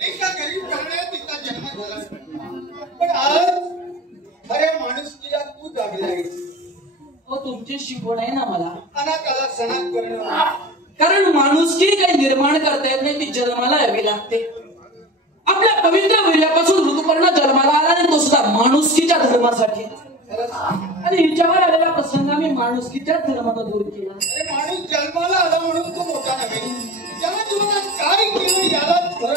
एका गरीब घराण्यात तिचा जन्म झाला, पण आज खऱ्या माणुसकीला तू जागली आहेस. हो, तुमची शिकवण आहे ना मला. अनाथाला सणात करणं, कारण माणुसकी काही निर्माण करता येत नाही, ती जन्माला यावी लागते. आपल्या पवित्र वीर्यापासून ऋतुपर्ण जन्माला आला आणि तो सुद्धा माणुसकीच्या धर्मासाठी. आणि हिच्यावर आलेला प्रसंग मी माणुसकीच्या धर्मानं दूर केला. माणूस जन्माला आला म्हणून तो मोठा नव्हे, त्याला जीवनात काय केलं यालाच खरं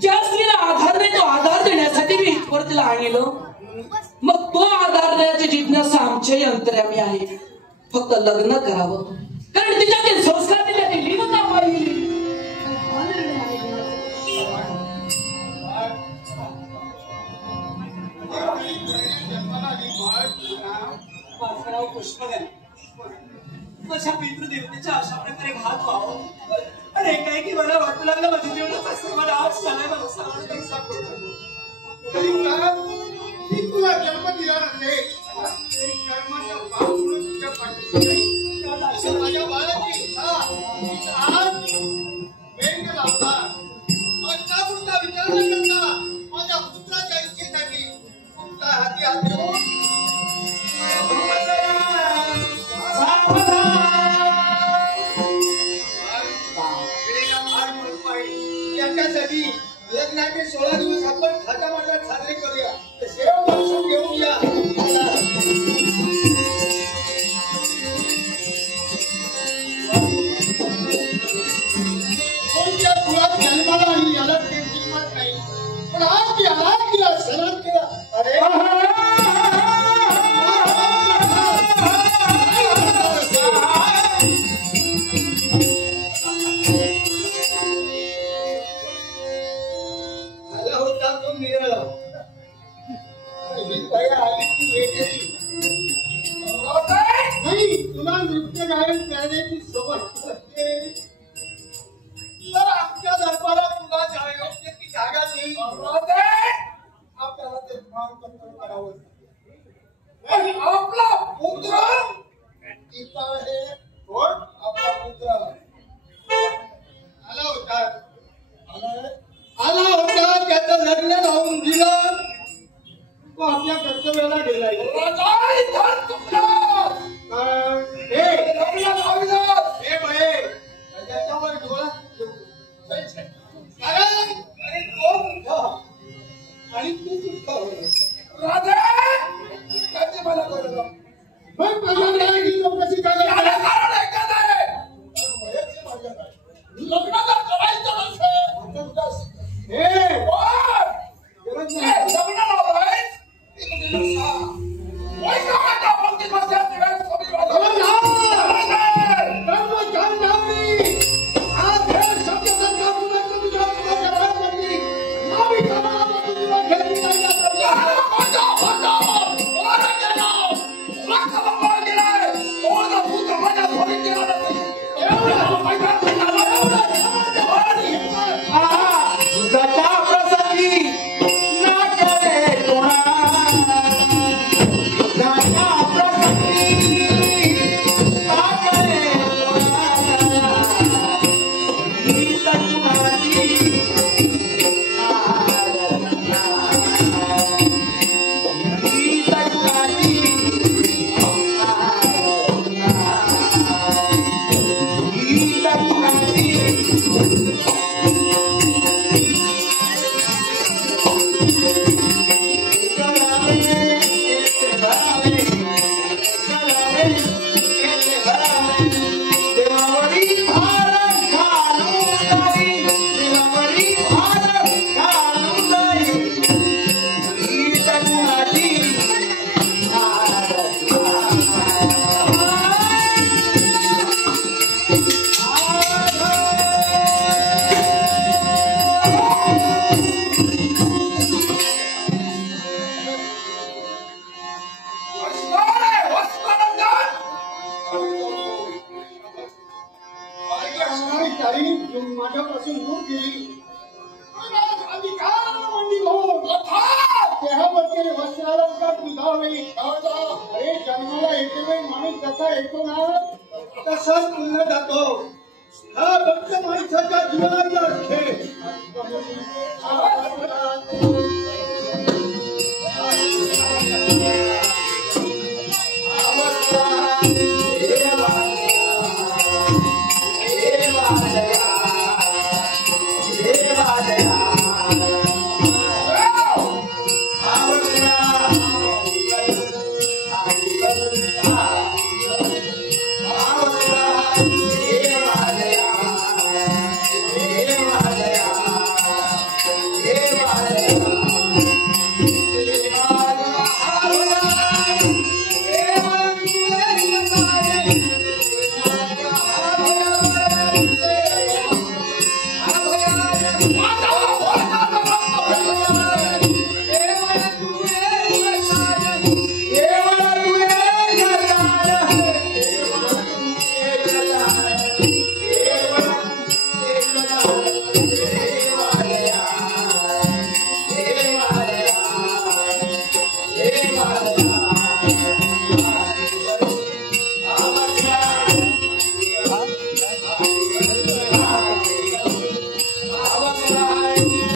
ज्या स्त्रीला आधार नाही तो आधार देण्यासाठी मी इथवर तिला आणलं. मग तो आधार देण्याची जिज्ञासा आमच्याही अंतर्यामी आहे. फक्त लग्न करावं, कारण तिच्यातील संस्कार तिच्यातील लीनता पाहिली. अशा पितृदेवतेच्या अशा प्रकारे घात व्हावं आणि काय की मला वाटू लागलं माझ्या जीवनात असं मला आज झालाय. मला सगळं काही सापडलं. तुला जन्म दिला नसेल तरी कर्माचा भाव म्हणून तुझ्या पाठीशी राहील. माझ्या बाळाची इच्छा आज वेळ लावता माझा पुढचा विचार न करता माझ्या पुत्राच्या इच्छेसाठी तुमचा हाती हात देऊन याच्यासाठी लग्नाचे 16 दिवस आपण थाटामाटात साजरे करूया. शेव दर्शन घेऊन या. कोणत्या कुळात जन्माला आली याला किंमत नाही, पण आज याला केला सणात केला. अरे तुला नृत्य गायन करण्याची सवय तर आमच्या दरबारात तुला योग्य ती जागा नाही. आपल्याला ते मार्गदर्शन करावं. आपला पुत्र इथं आहे. कोण? आपला पुत्र आला होता त्याचं लग्न लावून दिलं. तो आपल्या कर्तव्याला गेलाय. त्याच्यावर डोळा आणि तू चुकता राजा मला कळलं. मग माझ्या चौकशी करायला लग्नाला करायचं Look at the दुधावेळी अरे जन्माला येते वेळी माणूस जसा येतो ना तसाच पुन्हा जातो. हा फक्त माणसाच्या जीवनाचा खेळ.